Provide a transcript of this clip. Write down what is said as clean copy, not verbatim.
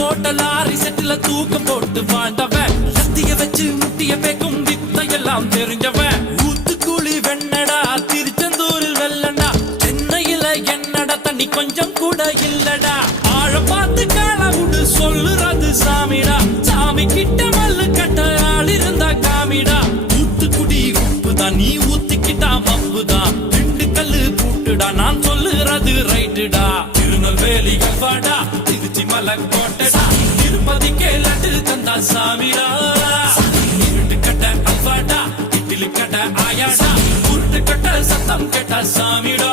போட்ட லாரி செட்டுல தூக்கம் போட்டு வாழ்ந்தவன் சத்திய வச்சு முட்டிய பேக்கும் வித்தையெல்லாம் தெரிஞ்சவன் ஊத்துக்குழி வெண்ணடா திருச்செந்தூரில் வெள்ளடா சென்னையில என்னடா தண்ணி கொஞ்சம் கூட இல்லடா ஆழ பார்த்து காலவுடு சொல்லுறது சாமிடா சாமி கிட்ட மல்லு கட்ட ஆள் இருந்தா காமிடா ஊத்துக்குடி உப்புதான் நீ ஊத்திக்கிட்டா மப்புதான் ரெண்டு கல்லு பூட்டுடா நான் சொல்லுறது ரைட்டுடா திருநெல்வேலி கல்வாடா திருச்சி மலை கோட்டடா திருப்பதிக்கே லட்டு தந்தா சாமிடா இருட்டு கட்ட அல்வாடா இட்லி கட்ட ஆயாடா உருட்டு கட்ட சத்தம் கேட்டா சாமிடா